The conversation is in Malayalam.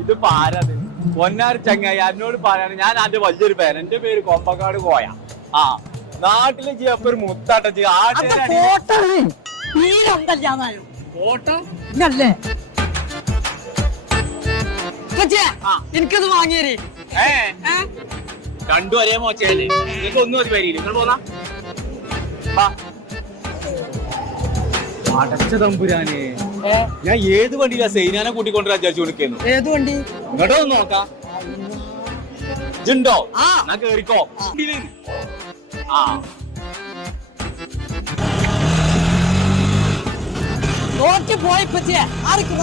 ഇത് പാരത് പൊന്നാർ ചങ്ങായി എന്നോട് പറയാണ്. ഞാൻ അതിന്റെ വലിയൊരു പേര്. എന്റെ പേര് കൊമ്പക്കാട് കോയ. ആ നാട്ടിലെ ജിയപ്പ ഒരു മുത്താട്ട എനിക്കത് വാങ്ങിയേ രണ്ടും ഒരേ മോച്ചല്ലേ. നിങ്ങൾക്ക് ഒന്നും ഒരു പേരില്ല. നിങ്ങൾ പോന്നാ അടച്ച തമ്പുരാനെ. ഞാൻ ഏത് വണ്ടിയിലാ സൈനാനെ കൂട്ടിക്കൊണ്ടുവരാൻ വിചാരിച്ചു കൊടുക്കുന്നു. ഏത് വണ്ടി ഇങ്ങോട്ടോ ഒന്ന് നോക്കാം. ഇതുണ്ടോ? ഞാൻ കേറിക്കോ. ആ നോക്കി പോയി പറ്റിയ ആർക്ക്